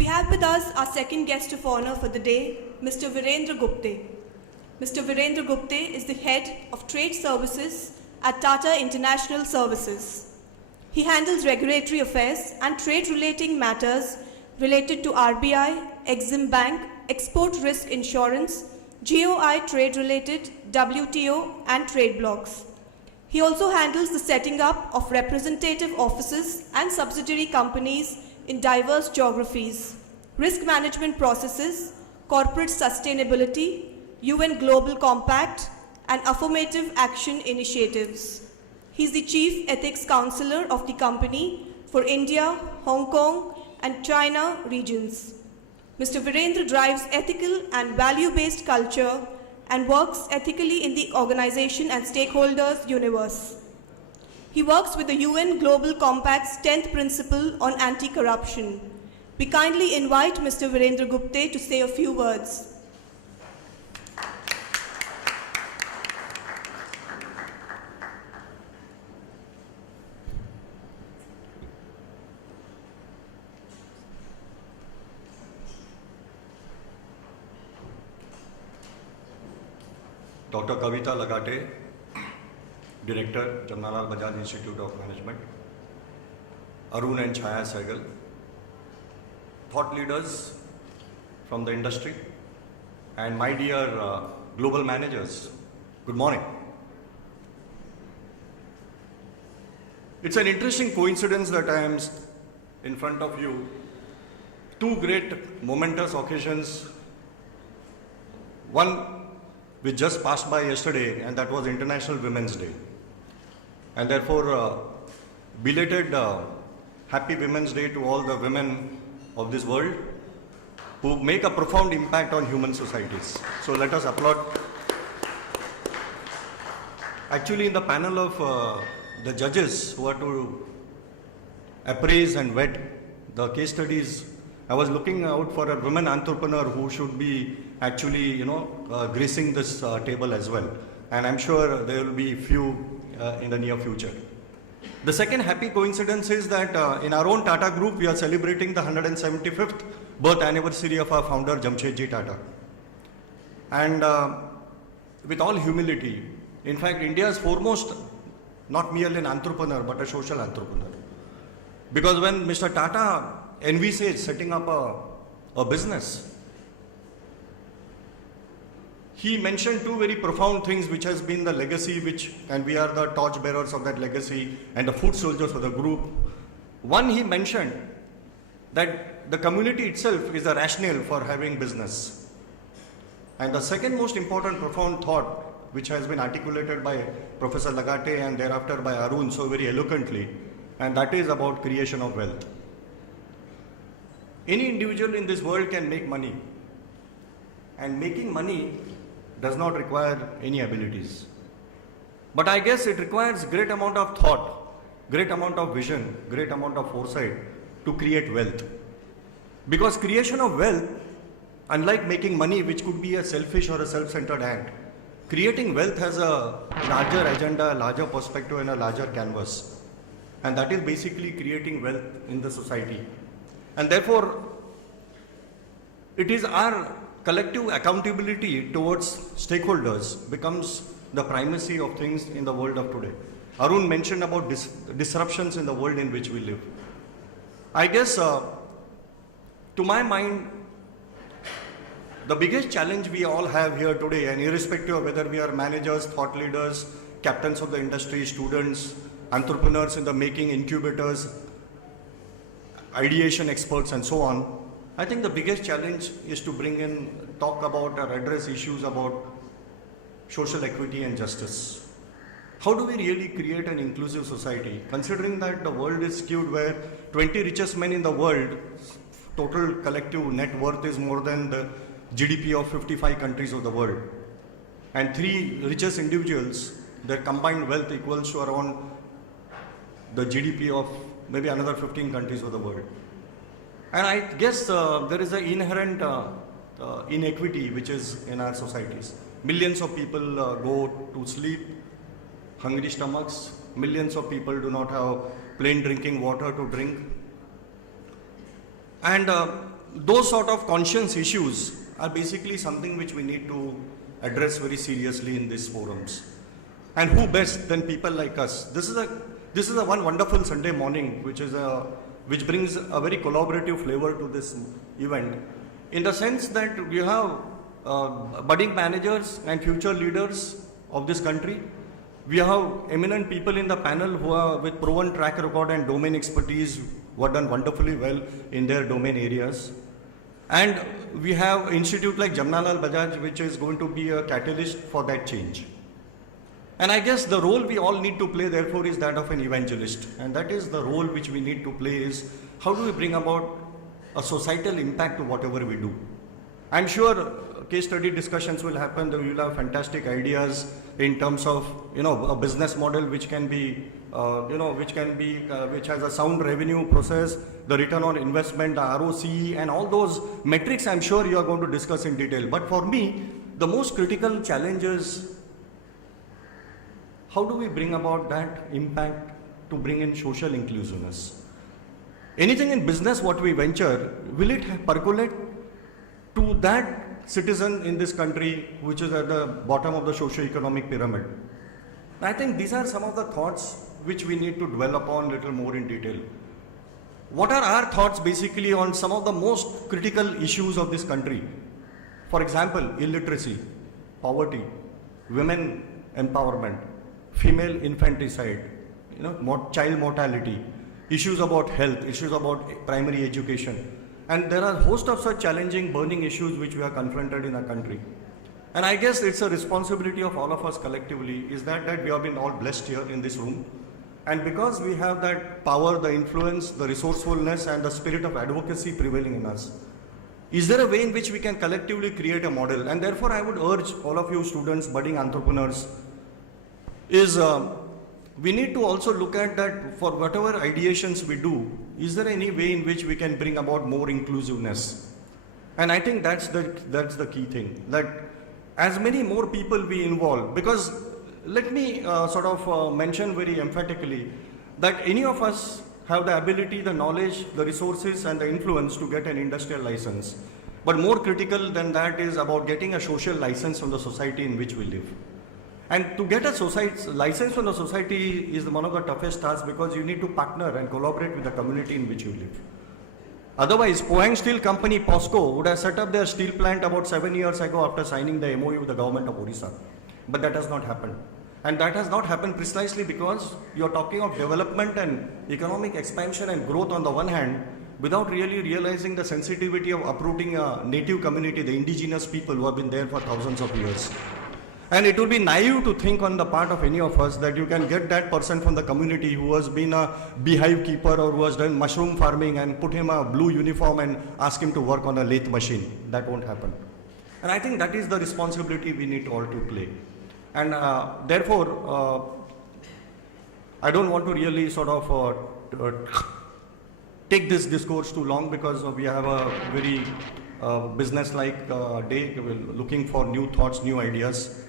We have with us our second guest of honor for the day, Mr. Virendra Gupte. Mr. Virendra Gupte is the head of trade services at Tata International Services. He handles regulatory affairs and trade-relating matters related to RBI, Exim Bank, export risk insurance, GOI trade-related, WTO, and trade blocks. He also handles the setting up of representative offices and subsidiary companies in diverse geographies, risk management processes, corporate sustainability, UN Global Compact, and affirmative action initiatives. He is the Chief Ethics Counselor of the company for India, Hong Kong, and China regions. Mr. Virendra drives ethical and value-based culture and works ethically in the organization and stakeholders universe. He works with the UN Global Compact's 10th principle on anti-corruption. We kindly invite Mr. Virendra Gupte to say a few words. Dr. Kavita Lagate, Director, Jamnalal Bajaj Institute of Management, Arun and Chaya Sehgal, thought leaders from the industry, and my dear global managers, good morning. It's an interesting coincidence that I am in front of you. Two great momentous occasions. One which just passed by yesterday, and that was International Women's Day. And therefore, belated Happy Women's Day to all the women of this world who make a profound impact on human societies. So let us applaud. Actually, in the panel of the judges who are to appraise and vet the case studies, I was looking out for a women entrepreneur who should be actually, gracing this table as well. And I'm sure there will be few in the near future. The second happy coincidence is that in our own Tata Group, we are celebrating the 175th birth anniversary of our founder, Jamshedji Tata. And with all humility, in fact, India's foremost, not merely an entrepreneur, but a social entrepreneur. Because when Mr. Tata envisaged setting up a business, he mentioned two very profound things which has been the legacy and we are the torch bearers of that legacy and the foot soldiers of the group. One, he mentioned that the community itself is the rationale for having business. And the second most important profound thought which has been articulated by Professor Lagate and thereafter by Arun so very eloquently, and that is about creation of wealth. Any individual in this world can make money, and making money does not require any abilities. But I guess it requires great amount of thought, great amount of vision, great amount of foresight to create wealth. Because creation of wealth, unlike making money, which could be a selfish or a self-centered act, creating wealth has a larger agenda, a larger perspective and a larger canvas. And that is basically creating wealth in the society. And therefore, it is our collective accountability towards stakeholders becomes the primacy of things in the world of today. Arun mentioned about disruptions in the world in which we live. I guess, to my mind, the biggest challenge we all have here today, and irrespective of whether we are managers, thought leaders, captains of the industry, students, entrepreneurs in the making, incubators, ideation experts and so on, I think the biggest challenge is to bring in, talk about or address issues about social equity and justice. How do we really create an inclusive society, considering that the world is skewed where 20 richest men in the world, total collective net worth is more than the GDP of 55 countries of the world. And 3 richest individuals, their combined wealth equals to around the GDP of maybe another 15 countries of the world. And I guess there is an inherent inequity which is in our societies. Millions of people go to sleep, hungry stomachs. Millions of people do not have plain drinking water to drink. And those sort of conscience issues are basically something which we need to address very seriously in these forums. And who best than people like us? This is a one wonderful Sunday morning, which brings a very collaborative flavor to this event, in the sense that we have budding managers and future leaders of this country. We have eminent people in the panel who are with proven track record and domain expertise, who have done wonderfully well in their domain areas. And we have institute like Jamnalal Bajaj, which is going to be a catalyst for that change. And I guess the role we all need to play, therefore, is that of an evangelist. And that is the role which we need to play, is how do we bring about a societal impact to whatever we do. I'm sure case study discussions will happen. There will have fantastic ideas in terms of, a business model which can be, which has a sound revenue process, the return on investment, the ROC, and all those metrics I'm sure you are going to discuss in detail. But for me, the most critical challenge is how do we bring about that impact to bring in social inclusiveness. Anything in business what we venture, will it percolate to that citizen in this country which is at the bottom of the socio-economic pyramid? I think these are some of the thoughts which we need to dwell upon a little more in detail. What are our thoughts basically on some of the most critical issues of this country? For example, illiteracy, poverty, women empowerment, female infanticide, child mortality, issues about health, issues about primary education. And there are a host of such challenging, burning issues which we are confronted in our country. And I guess it's a responsibility of all of us collectively, is that we have been all blessed here in this room. And because we have that power, the influence, the resourcefulness, and the spirit of advocacy prevailing in us, is there a way in which we can collectively create a model? And therefore, I would urge all of you students, budding entrepreneurs, we need to also look at that for whatever ideations we do, is there any way in which we can bring about more inclusiveness? And I think that's the key thing, that as many more people we involve, because let me mention very emphatically that any of us have the ability, the knowledge, the resources, and the influence to get an industrial license. But more critical than that is about getting a social license from the society in which we live. And to get a license from the society is one of the toughest tasks, because you need to partner and collaborate with the community in which you live. Otherwise, Pohang Steel Company, POSCO, would have set up their steel plant about 7 years ago after signing the MOU with the government of Odisha. But that has not happened. And that has not happened precisely because you're talking of development and economic expansion and growth on the one hand, without really realizing the sensitivity of uprooting a native community, the indigenous people who have been there for thousands of years. And it would be naive to think on the part of any of us that you can get that person from the community who has been a beehive keeper or who has done mushroom farming and put him a blue uniform and ask him to work on a lathe machine. That won't happen. And I think that is the responsibility we need all to play. And therefore, I don't want to really take this discourse too long, because we have a very business-like day. We're looking for new thoughts, new ideas.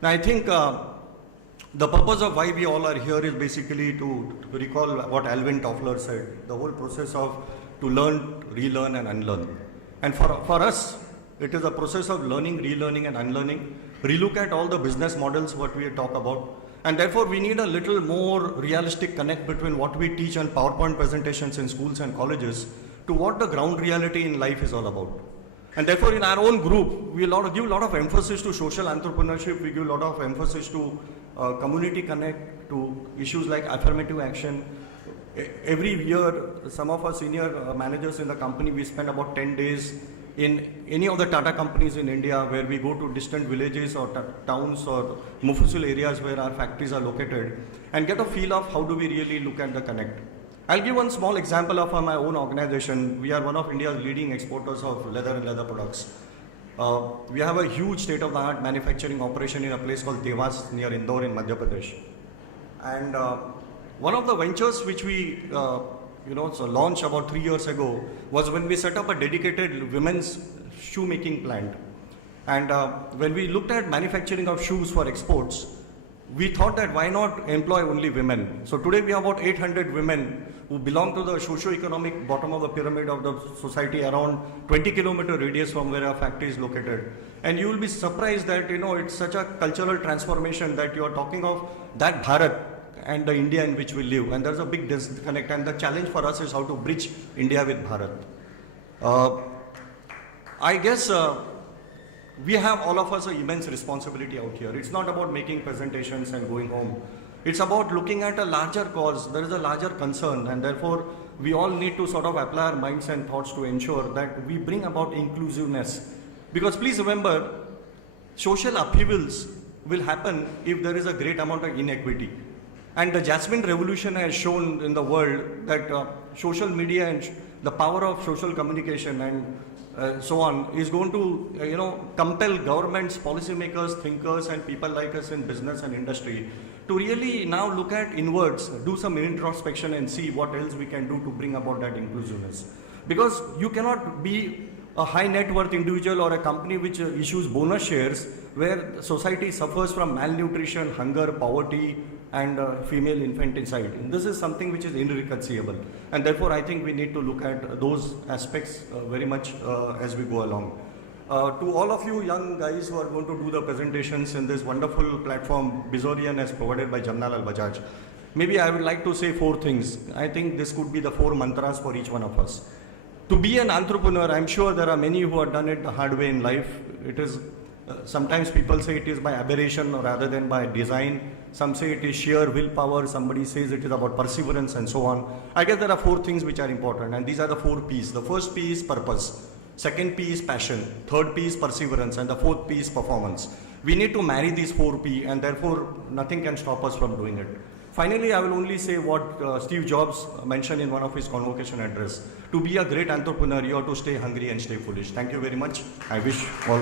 And I think the purpose of why we all are here is basically to recall what Alvin Toffler said, the whole process of to learn, relearn, and unlearn. And for us, it is a process of learning, relearning, and unlearning. Relook at all the business models what we talk about. And therefore, we need a little more realistic connect between what we teach on PowerPoint presentations in schools and colleges to what the ground reality in life is all about. And therefore, in our own group, we give a lot of emphasis to social entrepreneurship. We give a lot of emphasis to community connect, to issues like affirmative action. Every year, some of our senior managers in the company, we spend about 10 days in any of the Tata companies in India, where we go to distant villages or towns or Mufussil areas where our factories are located, and get a feel of how do we really look at the connect. I'll give one small example of my own organization. We are one of India's leading exporters of leather and leather products. We have a huge state-of-the-art manufacturing operation in a place called Devas near Indore in Madhya Pradesh. And one of the ventures which we launched about 3 years ago was when we set up a dedicated women's shoemaking plant. And when we looked at manufacturing of shoes for exports, we thought that why not employ only women. So today we have about 800 women who belong to the socio-economic bottom of the pyramid of the society, around 20-kilometer radius from where our factory is located. And you will be surprised that, it's such a cultural transformation that you are talking of that Bharat and the India in which we live. And there's a big disconnect. And the challenge for us is how to bridge India with Bharat. I guess we have, all of us, an immense responsibility out here. It's not about making presentations and going home. It's about looking at a larger cause. There is a larger concern, and therefore we all need to sort of apply our minds and thoughts to ensure that we bring about inclusiveness. Because please remember, social upheavals will happen if there is a great amount of inequity. And the Jasmine Revolution has shown in the world that social media and the power of social communication and so on is going to compel governments, policymakers, thinkers and people like us in business and industry to really now look at inwards, do some introspection and see what else we can do to bring about that inclusiveness. Because you cannot be a high net worth individual or a company which issues bonus shares where society suffers from malnutrition, hunger, poverty and female infanticide. And this is something which is irreconcilable. And therefore I think we need to look at those aspects very much as we go along. To all of you young guys who are going to do the presentations in this wonderful platform BIZORION as provided by Jamnalal Bajaj, maybe I would like to say 4 things. I think this could be the 4 mantras for each one of us. To be an entrepreneur, I'm sure there are many who have done it the hard way in life. It is sometimes people say it is by aberration rather than by design. Some say it is sheer willpower. Somebody says it is about perseverance and so on. I guess there are 4 things which are important, and these are the 4 P's. The first P is purpose. Second P is passion. Third P is perseverance, and the 4th P is performance. We need to marry these 4 P, and therefore nothing can stop us from doing it. Finally, I will only say what Steve Jobs mentioned in one of his convocation address. To be a great entrepreneur, you have to stay hungry and stay foolish. Thank you very much. I wish all.